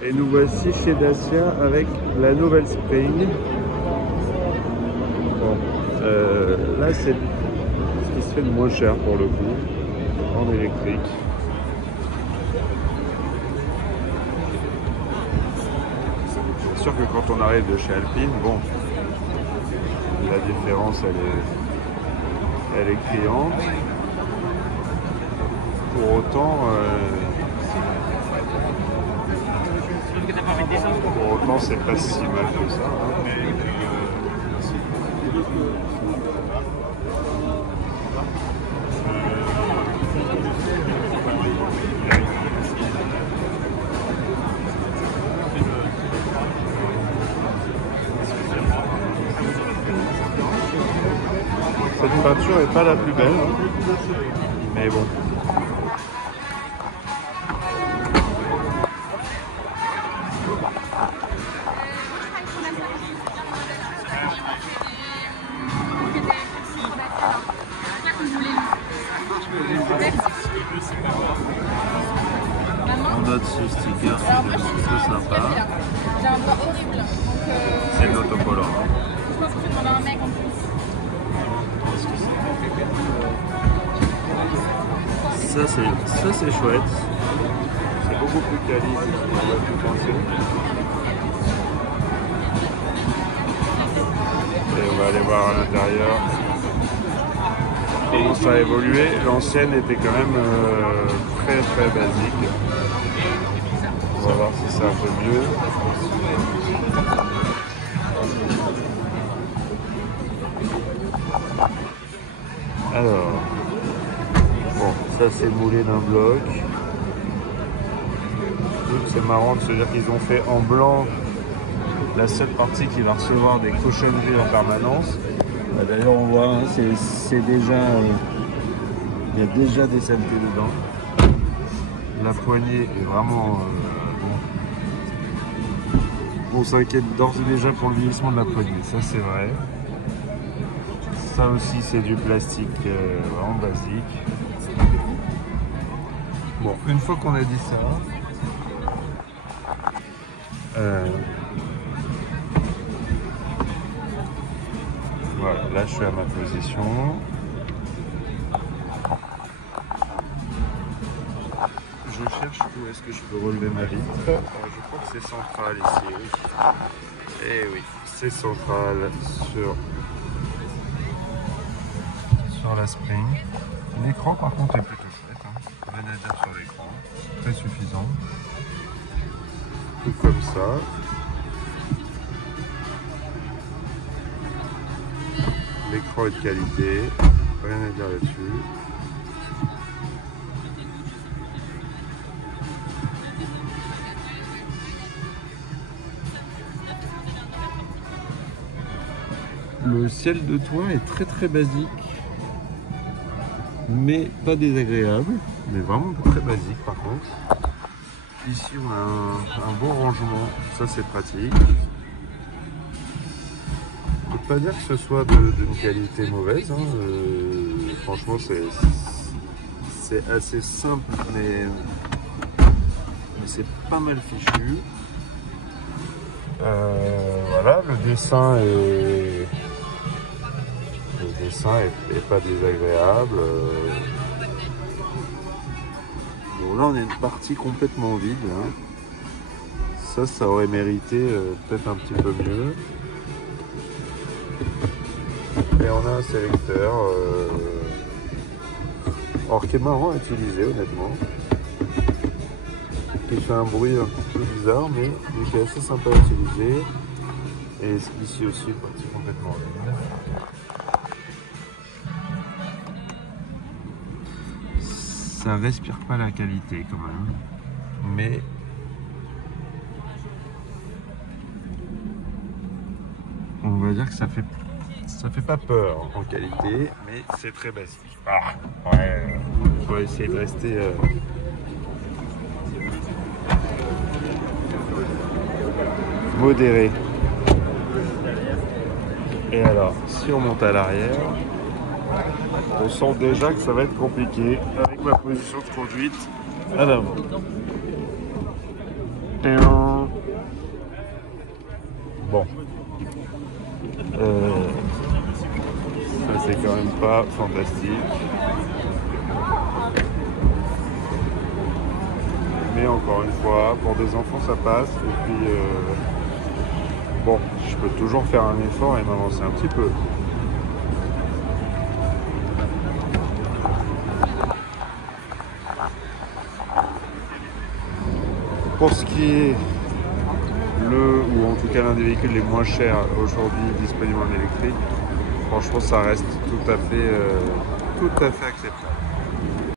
Et nous voici chez Dacia avec la nouvelle Spring. Bon, là c'est ce qui se fait de moins cher pour le coup, en électrique. C'est sûr que quand on arrive de chez Alpine, bon, la différence elle est criante. Pour autant c'est pas si mal que ça. Cette peinture est pas la plus belle, hein, mais bon. On note ce sticker qui est plutôt sympa. J'ai un doigt horrible. C'est de l'autocollant. Je pense que c'est pendant un mec en plus. Ça c'est chouette. C'est beaucoup plus quali que ce qu'on aurait pu penser. Et on va aller voir à l'intérieur comment ça a évolué. L'ancienne était quand même très basique. On va voir si c'est un peu mieux. Alors, bon, ça c'est moulé d'un bloc. C'est marrant de se dire qu'ils ont fait en blanc la seule partie qui va recevoir des cochonneries en permanence. D'ailleurs on voit, hein, c'est déjà, il y a déjà des saletés dedans. La poignée est vraiment... on s'inquiète d'ores et déjà pour le vieillissement de la poignée, ça c'est vrai. Ça aussi c'est du plastique vraiment basique. Bon, une fois qu'on a dit ça, voilà, là je suis à ma position. Je cherche où est-ce que je peux relever ma vitre. Je crois que c'est central ici, oui. Et oui, c'est central sur la Spring. L'écran par contre est plutôt chouette, hein. Rien à dire sur l'écran, très suffisant. Tout comme ça. L'écran est de qualité, rien à dire là-dessus. Le ciel de toit est très basique, mais pas désagréable, mais vraiment très basique par contre. Ici on a un beau rangement, ça c'est pratique. Je ne peux pas dire que ce soit d'une qualité mauvaise, hein. Franchement c'est assez simple, mais c'est pas mal fichu. Voilà, le dessin est pas désagréable. Bon là on a une partie complètement vide, hein. Ça aurait mérité peut-être un petit peu mieux. Et on a un sélecteur or qui est marrant à utiliser honnêtement, qui fait un bruit un petit peu bizarre mais qui est assez sympa à utiliser. Et ici aussi partie complètement vide. Ça respire pas la qualité quand même, mais on va dire que ça fait pas peur en qualité, mais c'est très basique. Ah, ouais, on va essayer de rester modéré. Et alors, si on monte à l'arrière, on sent déjà que ça va être compliqué avec ma position de conduite à l'avant. pas fantastique. Mais encore une fois, pour des enfants ça passe. Et puis bon, je peux toujours faire un effort et m'avancer un petit peu. Pour ce qui est ou en tout cas l'un des véhicules les moins chers aujourd'hui disponibles en électrique, franchement ça reste tout à fait acceptable.